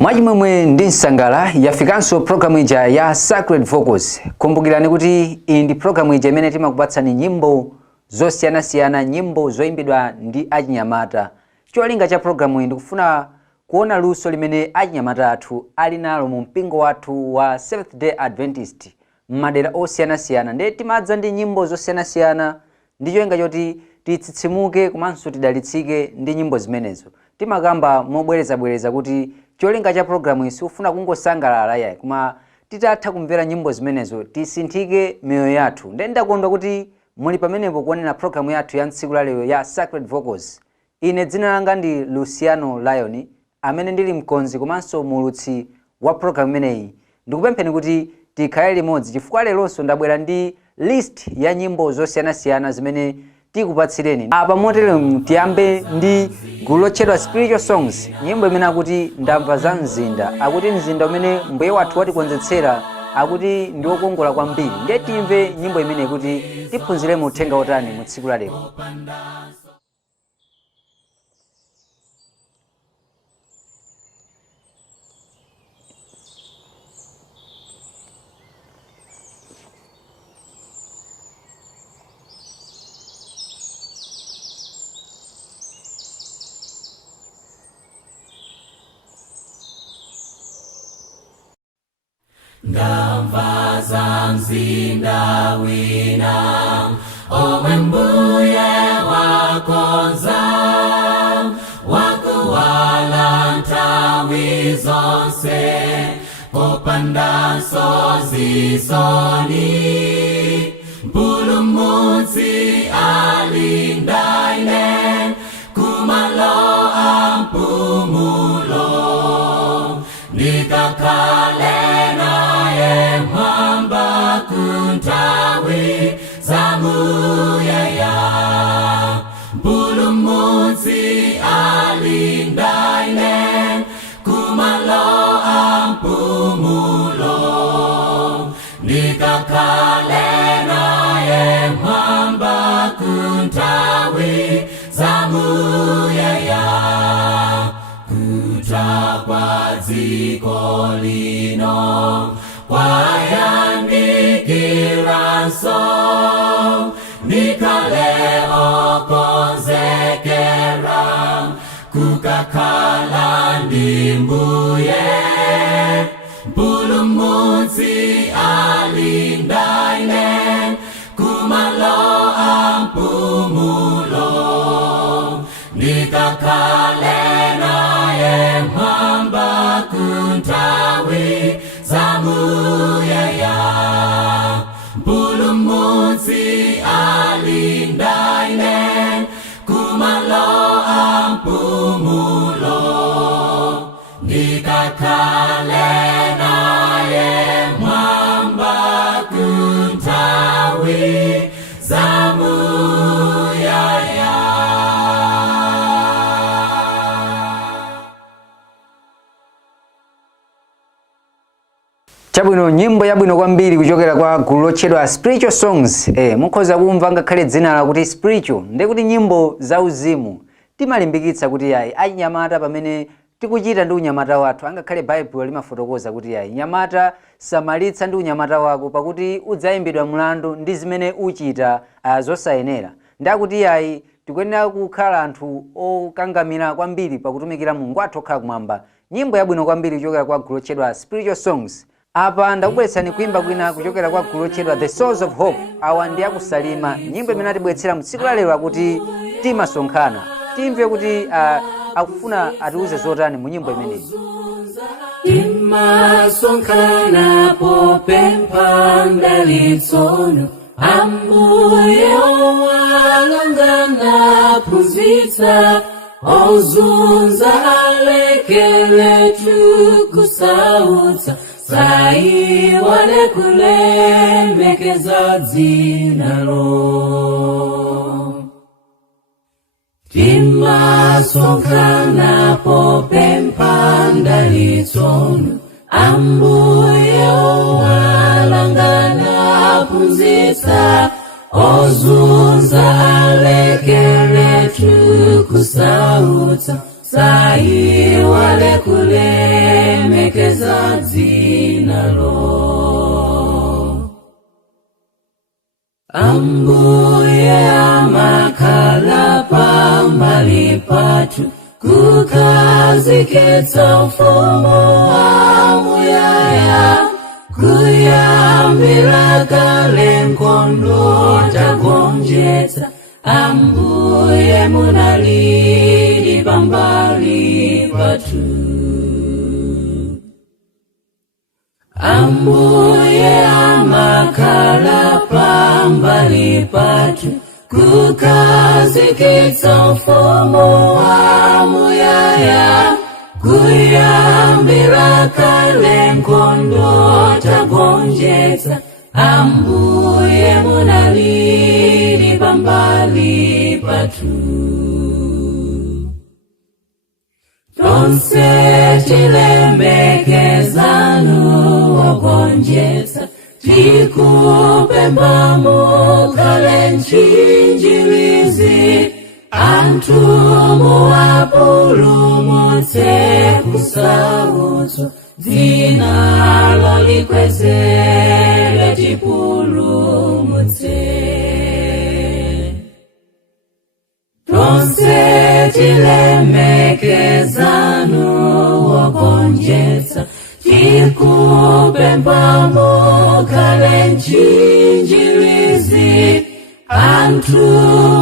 Mwajimwe ndi nsangala yafikanso programu ija ya Sacred Vocals. Kumbukirani kuti iyi ndi programu ija imene timakupatsani nyimbo zosiyana-siyana, nyimbo zoimbidwa ndi achinyamata. Cholinga cha programu iyi ndikufuna kuona luso limene achinyamata athu ali nalo mu mpingo wathu wa Seventh Day Adventist m'madera osiyana-siyana. Ndiye timadza ndi nyimbo zosiyana-siyana ndi cholinga choti titsitsimuke komanso tidalitsike ndi nyimbo zimenezo. Timakamba mobwereza kuti cholinga cha programu isi ufuna kungosangalala yayi, koma titatha kumvera nyimbo zimenezo tisinthike miyoyo yathu. Ndiye ndakondwa kuti muli pamenepo kuonera programu yathu ya tsiku la lero ya Sacred Vocals. Ine dzina langa ndi Luciano Lion, amene ndili mkonzi komanso mulutsi wa programu imeneyi. Ndikupempheni kuti tikhale limodzi chifukwa leronso ndabwera ndi list ya nyimbo zosiyana-siyana zimene tikupatsireni. Apa motere tiyambe ndi gulu lotchedwa Spiritual Songs, nyimbo imene akuti ndamva za mzinda, akuti mzinda umene mbuye wathu watikonzetsera akuti ndi wokongola kwambiri. Ndiye timve nyimbo imene kuti tiphunziremo uthenga otani mu tsiku la lero. Ndamva za mzinda wina omwe mbuye wakonza, wakuwala nthawi zonse popandanso zisoni. Mpulumutsi alinda ine kumalo a mpumulo, ndikakhale mwamba kuntawi zamuyaya. Mpulumutsi alinda ine kumalo a mpumulo, ndikakhale naye mwamba kuntawi zamuyaya. Kutakwa dziko lino kwayandikiranso, nikale okonzekera kukakhala ndi mbuye. Mpulumutsi alinda ine kumalo a mpumulo, ndikakhale naye mwamba kuntawi zamuyaya. Mpulumutsi alinda ine kumalo a mpumulo, ndikakhale naye mwamba kuntawi zamuyaya. Chabwino, nyimbo yabwino kwambiri kuchokera kwa gulu lotchedwa Spiritual Songs. Mukhoza kumva ngakhale dzina la kuti spiritual ndi kuti nyimbo za uzimu. Timalimbikitsa kuti yayi achinyamata pamene tikuchita ndi unyamata wathu, angakhale Bible limafotokoza kuti yayi nyamata samalitsa ndi unyamata wako pakuti udzayimbidwa mlandu ndi zimene uchita zosayenera. Ndakuti yayi tikuyenera kukhala anthu okangamira kwambiri pakutumikira Mulungu athu okhala kumwamba. Nyimbo yabwino kwambiri kuchokera kwa gulu lotchedwa Spiritual Songs. Apa ndakubweretsani kuimba kwina kuchokera kwa gulu lotchedwa The Source of Hope. Awa ndi akusalima, nyimbo imene atibweretsera mu tsiku la lero akuti timasonkhana. Timve kuti akufuna atiuze zotani mu nyimbo imeneyi. Timasonkhana popempha mdalitso, ambuye owalangana phunzitsa, ozunza alekele tukusautsa, saiwale kulemekeza dzinalo. Timasonkhana popempha mdalitso, ambuye owalangana phunzitsa, ozunza alekele tukusautsa, saiwale kulemekeza Ambuye amakhala pambali pathu, kukhazikitsa ufumu wamuyaya, kuyambira kale nkhondo tagonjetsa. Ambuye munalidi pambali pathu. Ambuye amakhala pambali pathu, kukhazikitsa ufumu wamuyaya, kuyambira kale nkhondo tagonjetsa. Ambuye munalidi pambali pathu. Tonse tilembekezanu ogonjetsa, tikupempha mukhale nchinjirizi, anthu muwapulumutse kusautso, dzinalo likwezere tipulumutse. Tonse tilembekezanu ogonjetsa, tikupempha mukhale nchinjirizi, anthu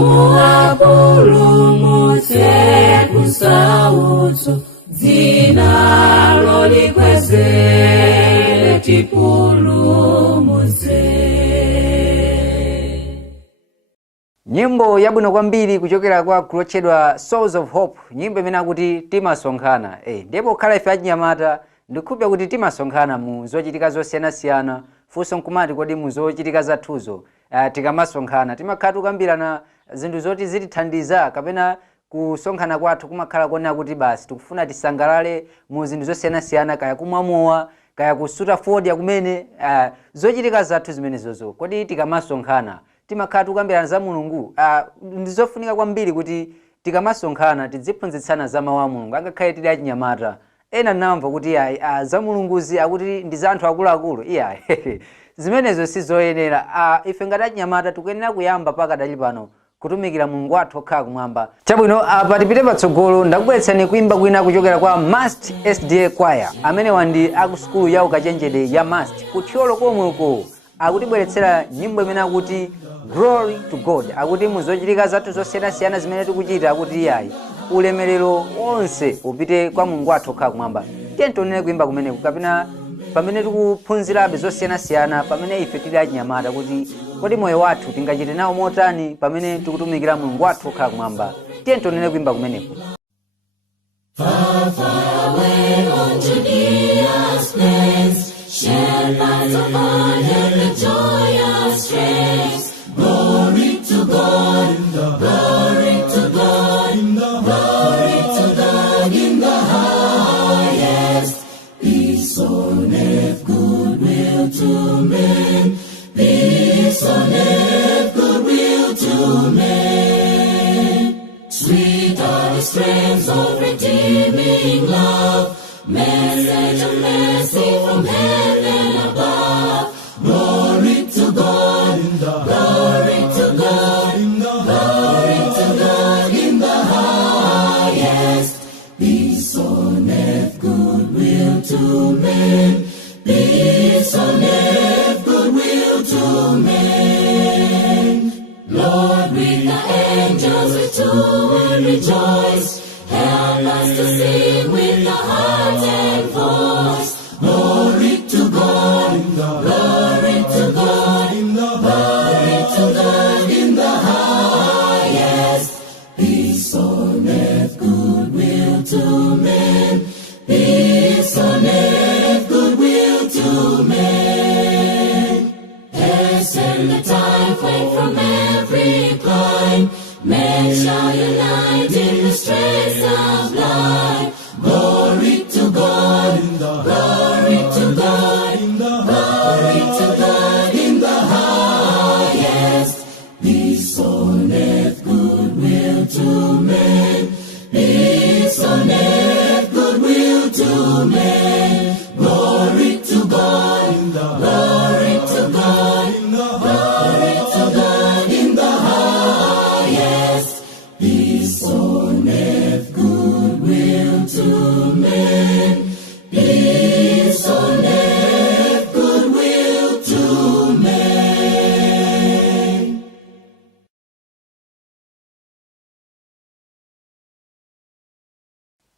muwapulumutse kusautso, dzinalo likwezere tipulumutse. Nyimbo yabwino kwambiri kuchokera kwa gulu lotchedwa Souls of Hope, nyimbo imene akuti timasonkhana. Ndipo khala ife achinyamata ndikhulupirira kuti timasonkhana mu zochitika zosiyanasiyana, funso nkumati kodi mu zochitika zathuzo tikamasonkhana timakhala tikukambirana zinthu zoti zitithandiza, kapena kusonkhana kwathu kumakhala kuonera kuti basi tikufuna tisangalale mu zinthu zosiyanasiyana, kaya kumwa mowa, kaya kusuta fodya kumene zochitika zathu zimenezozo. Kodi tikamasonkhana timakhala tikukambirana za Mulungu. Ndizofunika kwambiri kuti tikamasonkhana tidziphunzitsana za mawu a Mulungu, angakhale tili achinyamata. Ena namva kuti za Mulunguzi akuti ndi za anthu akuluakulu. Zimenezo sizoyenera. Ife ngati achinyamata tikuyenera kuyamba pakadali pano kutumikira Mulungu wathu okhala kumwamba. Chabwino, patipite patsogolo ndakubweretsani kuimba kwina kuchokera kwa Must SDA Choir, amene wandi aku skulu ya ukachenjede ya Must kuthyolo komweko. Akutibweretsera nyimbo imene akuti Glory to God. Akuti muzochitika zathu zosiyanasiyana zimene tikuchita, akuti ulemerero wonse upite kwa Mulungu wathu okhala kumwamba. Tiye tionere kuimba kumeneku, kapena pamene tikuphunzirabe zosiyanasiyana, pamene ife tili achinyamata, kuti kodi moyo wathu tingachite nawo motani pamene tikutumikira Mulungu wathu okhala kumwamba. Tiye tionere kuimba kumeneku. Far, far away on Judea's plains, shepherds of God and the joy of strength. Glory to God, glory to God, glory to God in the highest. Peace on earth, goodwill to men. Peace on earth, goodwill to men. Sweet are the strains of redeeming love, message of mercy from heaven above. Glory to God, glory to God, glory to God in the highest. Peace on earth, goodwill to men. Peace on earth, goodwill to men. Lord, with the angels we too will rejoice. Help us to sing with the heart and voice. Glory to God, glory to God, glory to God in the highest. Peace on earth, goodwill to men. Peace on earth, goodwill to men. Hasten the time, quake from every clime. Men shall unite in the strength of life. Glory to God, glory to God, glory to God in the highest. Peace on earth, goodwill to men. Peace on earth, goodwill to men. Glory to God, glory to God, glory to God.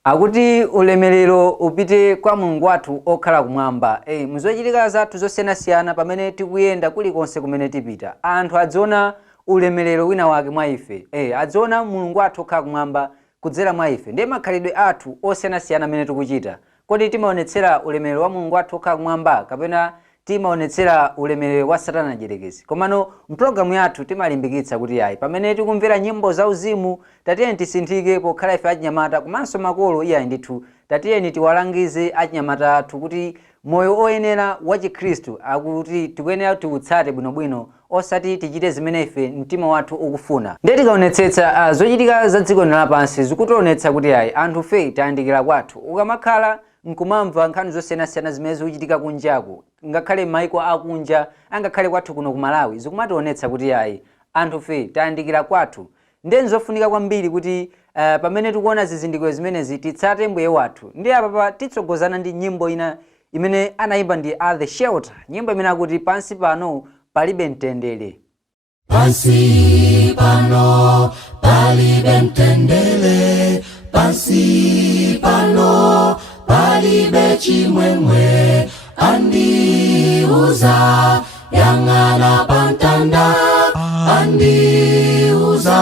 Akuti ulemerero upite kwa Mulungu wathu okhala kumwamba. Muzochitika zathu zosiyanasiyana pamene tikuyenda kulikonse kumene tipita, anthu adziona ulemerero wina wake mwa ife. Adziona Mulungu wathu okhala kumwamba kudzera mwa ife. Ndiye makhalidwe athu osiyanasiyana amene tikuchita. Kodi timaonetsera ulemerero wa Mulungu wathu okhala kumwamba kapena timaonetsera ulemerero wa Satana Dierekezi? Komano mpulogalamu yathu timalimbikitsa kuti pamene tikumvera nyimbo zauzimu tatiyeni tisinthike pokhala ife achinyamata komanso makolo ndithu tatiyeni tiwalangize achinyamata athu kuti moyo oyenera wa Chikhristu akuti tikuyenera tiutsate bwinobwino osati tichite zimene ife mtima wathu ukufuna. Ndiye tikaonetsetsa zochitika za dziko lapansi zikutionetsa kuti anthu fe tayandikira kwathu. Ukamakhala nkumamva nkhani zosiyanasiyana zimene zikuchitika kunjaku, ngakhale maiko akunja angakhale kwathu kuno ku Malawi, zikumationetsa kuti anthu fe tayandikira kwathu. Ndiye nzofunika kwambiri kuti pamene tikuona zizindikiro zimenezi titsate mbuye wathu. Ndiye apa titsogozana ndi nyimbo ina imene anayimba ndi The Shelter, nyimbo imene akuti pansi pano palibe mtendere. Pansi pano palibe mtendere, pansi pano palibe chimwemwe, andiuza yang'ana pamtanda, andiuza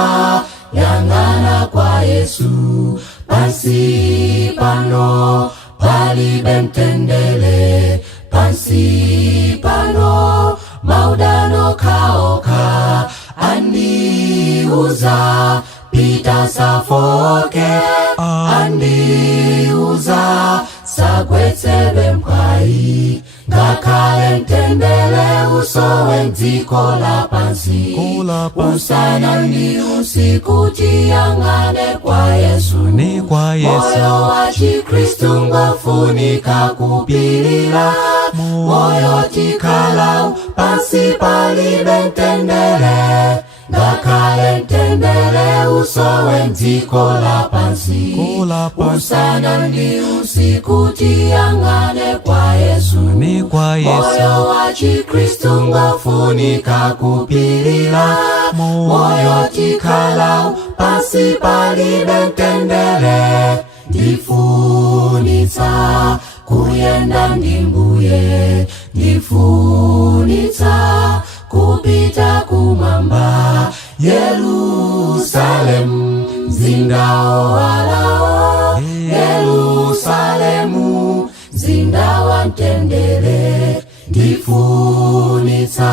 yang'ana kwa Yesu. Pansi pano palibe mtendere, pansi pano maudano kaoka, andiuza pita safoke, andiuza sagwetsedwe mphwayi, ngakhale mtendere usowe m'dziko lapansi. Usana ndi usiku tiyang'ane kwa Yesu. Moyo wa Chikhristu ngofunika kupilira, moyo tikhala pansi palibe mtendere, ngakhale mtendere usowe m'dziko lapansi. Usana ndi usiku tiyang'ane kwa Yesu. Moyo wa Chikhristu ngofunika kupilira, moyo tikhala pansi palibe mtendere. Ndifunitsa kuyenda ndi Mbuye, ndifunitsa kupita kumwamba, Yerusalemu mzinda owalawo, Yerusalemu mzinda wa mtendere. Ndifunitsa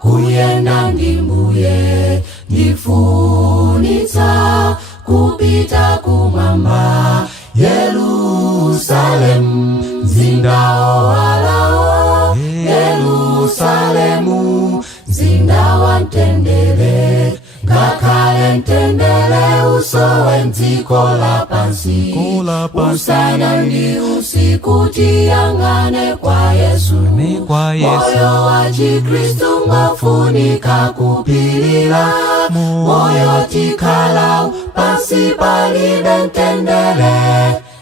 kuyenda ndi Mbuye, ndifunitsa kupita kumwamba, Yerusalemu mzinda owalawo, Yerusalemu mzinda wa mtendere. Ngakhale mtendere usowe m'dziko lapansi, usana ndi usiku tiyang'ane kwa Yesu. Moyo wa Chikhristu ngofunika kupilira, moyo tikhala pansi palibe mtendere,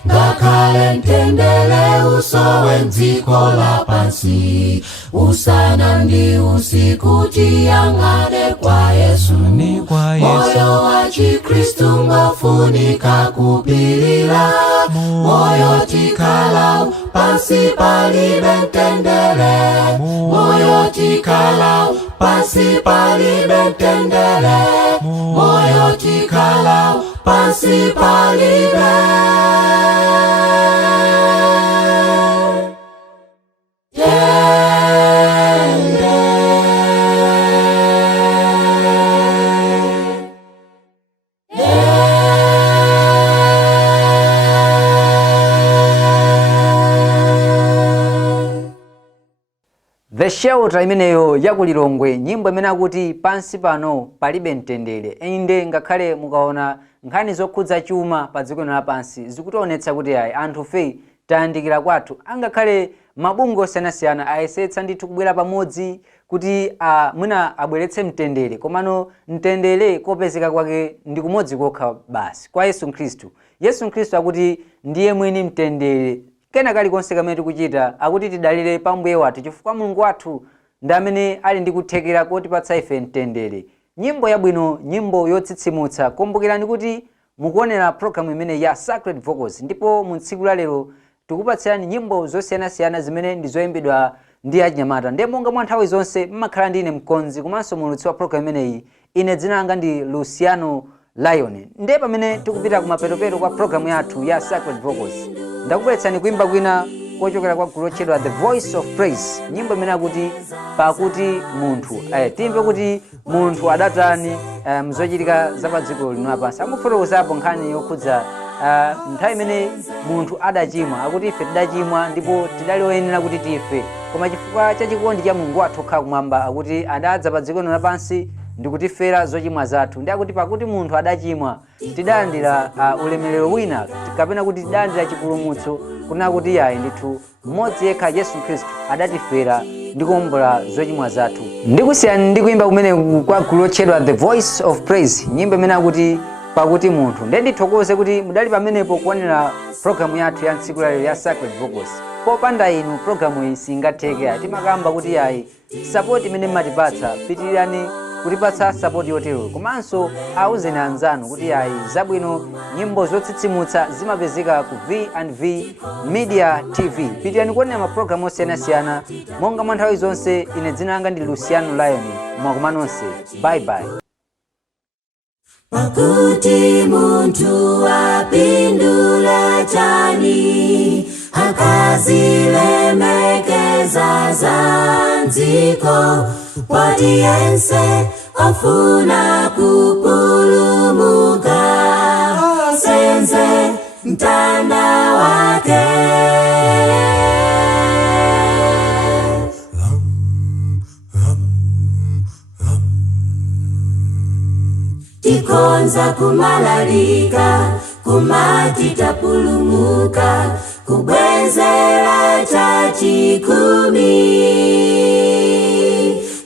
ngakhale mtendere usowe m'dziko lapansi. Usana ndi usiku tiyang'ane kwa Yesu. Moyo wa Chikhristu ngofunika kupilira, moyo tikhala pansi palibe mtendere, moyo tikhala pansi palibe mtendere, moyo tikhala pansi palibe The Shelter imeneyo yakulilongwe, nyimbo imene akuti pansi pano palibe mtendere. Inde ngakhale mukaona nkhani zokhudza chuma pa dziko lapansi zikutionetsa kuti anthu fe tayandikira kwathu. Angakhale mabungwe osiyanasiyana ayesetsa ndithu kubwera pamodzi kuti mwina abweretse mtendere, komano mtendere kopezeka kwake ndi kumodzi kokha basi, kwa Yesu Khristu. Yesu Khristu akuti ndiye mwini mtendere. Kena kalikonse kamene tikuchita akuti tidalire pa mbuye wathu, chifukwa Mulungu wathu ndi amene ali ndi kuthekera kotipatsa ife mtendere. Nyimbo yabwino, nyimbo yotsitsimutsa. Kumbukirani kuti mukuonera program imene ya Sacred Vocals, ndipo mu tsiku la lero tikupatsirani nyimbo zosiyanasiyana zimene ndizoyimbidwa ndi achinyamata. Ndiye monga mwa nthawi zonse mmakhala ndine mkonzi komanso mulutsi wa program imeneyi, ine dzina langa ndi Luciano Lion. Ndiye pamene tikupita kumapeto kwa program yathu ya Sacred Vocals, ndakubweretsani kuimba kwina kochokera kwa gulu lotchedwa The Voice of Praise, nyimbo imene akuti pakuti munthu. Timve kuti munthu adatani mzochitika za pa dziko lino lapansi. Akufotokozapo nkhani yokhudza nthawi imene munthu adachimwa, akuti ife tidachimwa ndipo tidali oyenera kuti tife, koma chifukwa cha chikondi cha Mulungu wathu okhala kumwamba akuti adadza pa dziko lino lapansi ndi kutifera zochimwa zathu. Ndi akuti pakuti munthu adachimwa tidalandira ulemerero wina, kapena kuti tidalandira chipulumutso, kuna kuti yayi ndithu mmodzi yekha Yesu Khristu adatifera ndi kuwombola zochimwa zathu. Ndikusiyani ndi kuimba kumene kwa gulu lotchedwa The Voice of Praise, nyimbo imene akuti pakuti munthu. Ndiye ndithokoze kuti mudali pamenepo kuonera programu yathu ya tsiku la lero ya Sacred Vocals. Popanda inu programu iyi singatheke. Timakamba kuti yayi support imene mmatipatsa, pitirirani kutipatsa support yotero, komanso auzeni anzanu kuti yayi zabwino nyimbo zotsitsimutsa zimapezeka ku V&V Media TV. Pitirirani kuonera maprogramu osiyanasiyana monga mwa nthawi zonse. Ine dzina langa ndi Luciano Lion. Mwakoma nonse. Bye bye. Pakuti munthu apindula chani, akazilemekeza za dziko, poti yense ofuna kupulumuka, senze mtanda wake. Tikonza kumalalika, kumati tapulumuka, kubwezera chachikumi,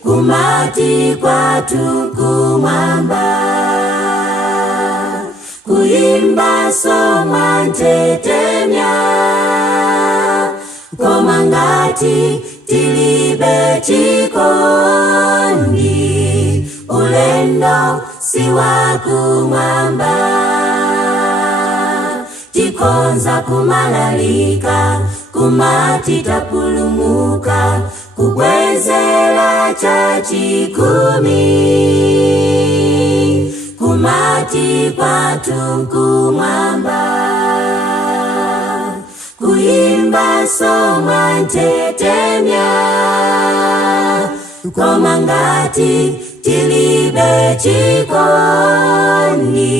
kumati kwatu kumwamba, kuimba somwa ntetemya, koma ngati tilibe chikondi, ulendo si wa kumwamba. Tikonza kumalalika, kumati tapulumuka, kubwezera chachikumi, kumati kwatu kumwamba, kuimba somwa ntetemya, koma ngati tilibe chikondi,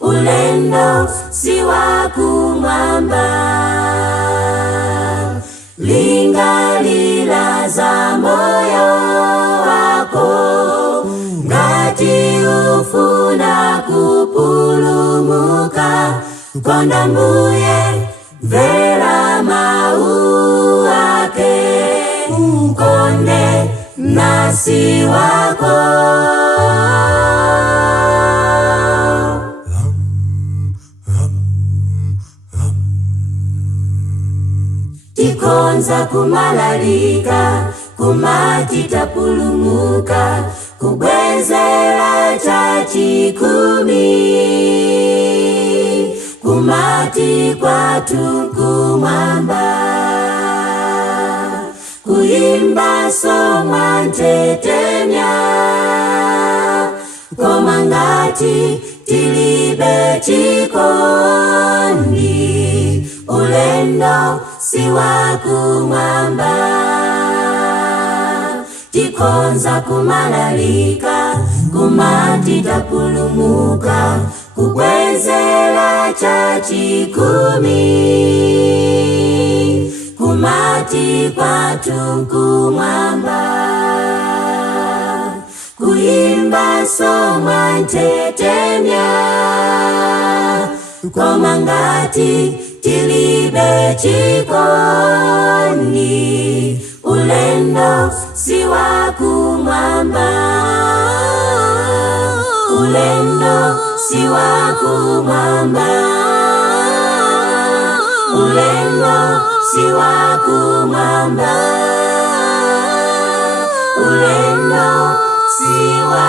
ulendo si wa kumwamba. Lingalira za moyo wako, ngati ufuna kupulumuka, konda Mbuye, vera mau ake, ukonde nasi wako. Tikonza kumalalika, kumati tapulumuka, kubwezera chachikumi, kumati kwatu kumwamba, kuimba somwa ntetemya, koma ngati tilibe chikondi, ulendo si wa kumwamba. Tikonza kumalalika, kumati tapulumuka, kubwezera chachikumi, kumati kwatu kumwamba, kuimba somwa ntetemya, koma ngati tilibe chikondi, ulendo si wa kumwamba, ulendo si wa kumwamba, ulendo si wa kumwamba, ulendo si wa